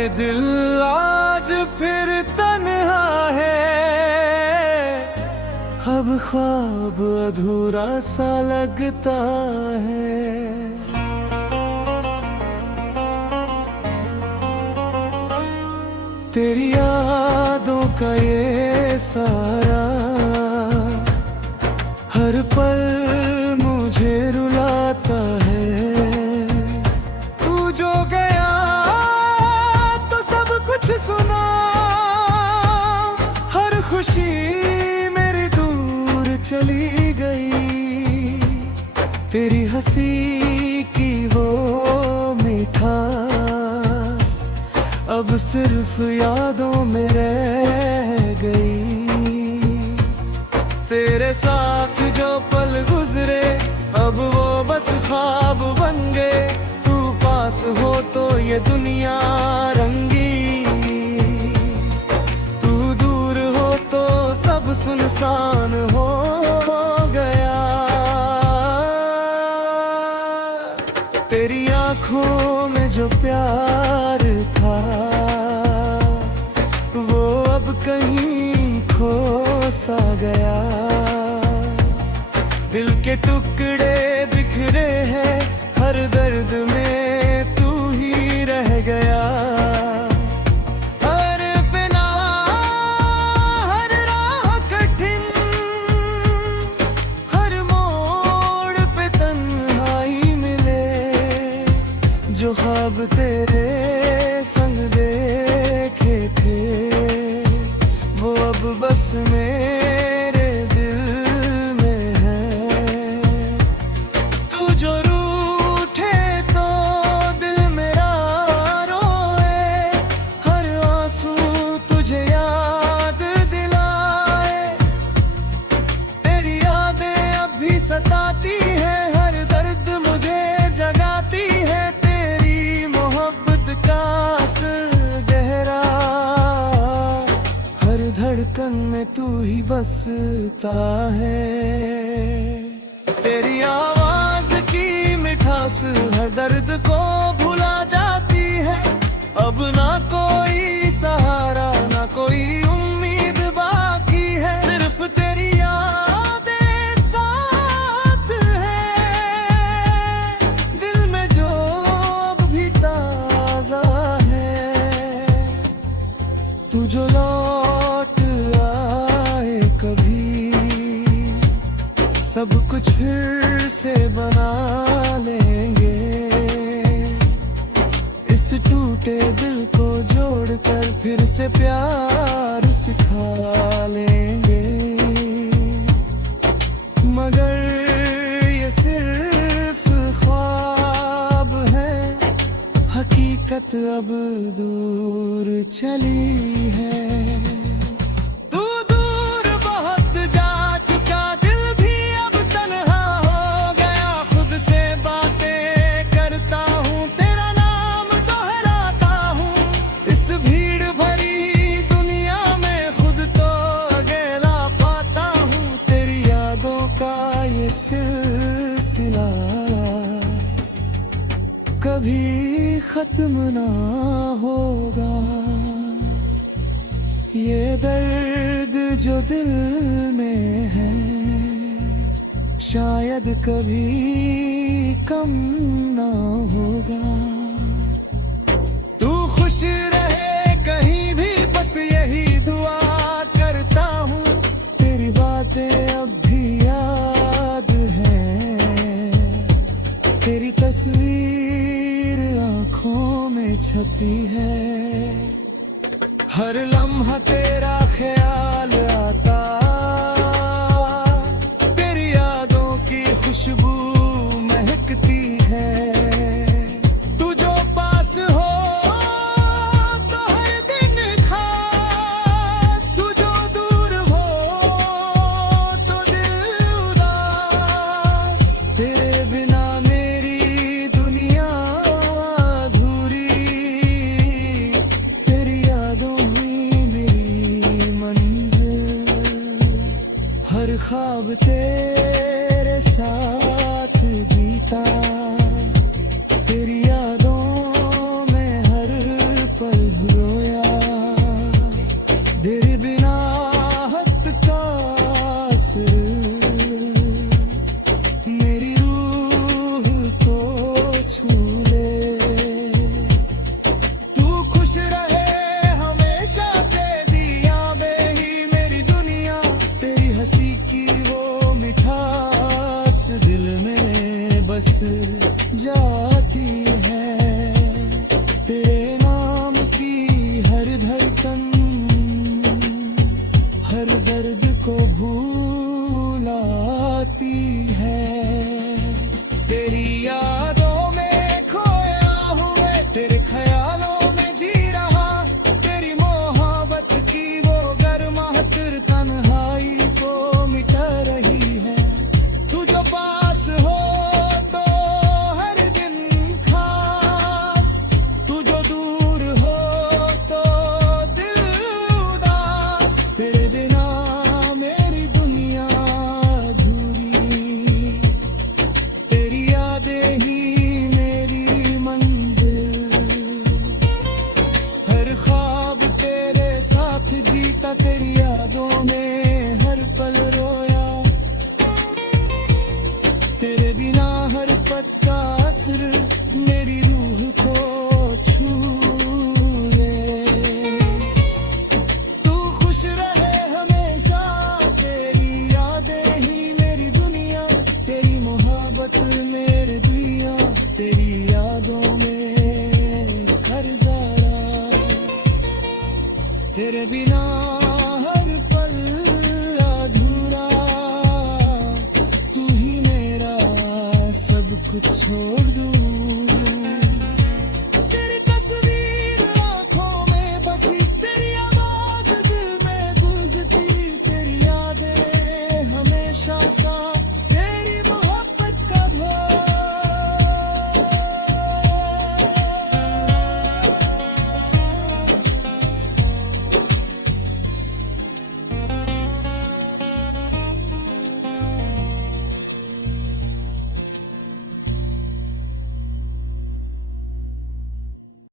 ये दिल आज फिर तन्हा है, अब ख्वाब अधूरा सा लगता है। तेरी यादों का ये सारा हर पल मुझे रुलाता है। तू जो गया तो सब कुछ सुना, हर खुशी मेरी दूर चली गई। तेरी हंसी की वो मिठास अब सिर्फ यादों में रह गई। तेरे साथ जो पल गुजरे अब वो बस ख्वाब बन गए। तू पास हो तो ये दुनिया रंगी, तू दूर हो तो सब सुनसान हो गया। तेरी आंखों में जो प्यार था वो अब कहीं खो सा गया। दिल के टुकड़े बिखरे हैं, हर दर्द में तू ही रह गया। हर बिना हर राह कठिन, हर मोड़ पे तन्हाई मिले। जो ख्वाब तेरे संग देखे थे वो अब बस मेरे दिल में है। तू जो रूठे तो दिल मेरा रोए, हर आंसू तुझे याद दिलाए। तेरी यादें अब भी सताती है, हर दर्द मुझे जगाती है। तेरी मोहब्बत का असर गहरा, हर धड़कन में तू ही बसता है। तेरी आवाज की मिठास हर दर्द को भुला जाती है। अब ना कोई सहारा ना कोई उम्मीद बाकी है, सिर्फ तेरी यादें साथ है। दिल में जो अब भी ताजा है, तू जो लौट आए कभी सब कुछ फिर से बना लेंगे। इस टूटे दिल को जोड़कर फिर से प्यार सिखा लेंगे। मगर ये सिर्फ ख्वाब है, हकीकत अब दूर चली है। तू दूर बहुत जा चुका, दिल भी अब तन्हा हो गया। खुद से बातें करता हूँ, तेरा नाम दोहराता हूँ। इस भीड़ भरी दुनिया में खुद तो अकेला पाता हूँ। तेरी यादों का ये सिलसिला कभी खत्म ना होगा। ये दर्द जो दिल में है शायद कभी कम ना होगा। तू खुश रहे कहीं भी, बस यही दुआ करता हूँ। तेरी बातें अब भी याद है, तेरी तस्वीर आँखों में छपी है। हर लम्हा तेरा ख्याल आता, तेरी यादों की खुशबू महकती है। तू जो पास हो तो हर दिन खास, तू जो दूर हो तो दिल उदास। तेरे बिना मेरी दुनिया अधूरी, तेरी यादों ही मेरी मंजिल। हर ख्वाब तेरे साथ जीता, तेरी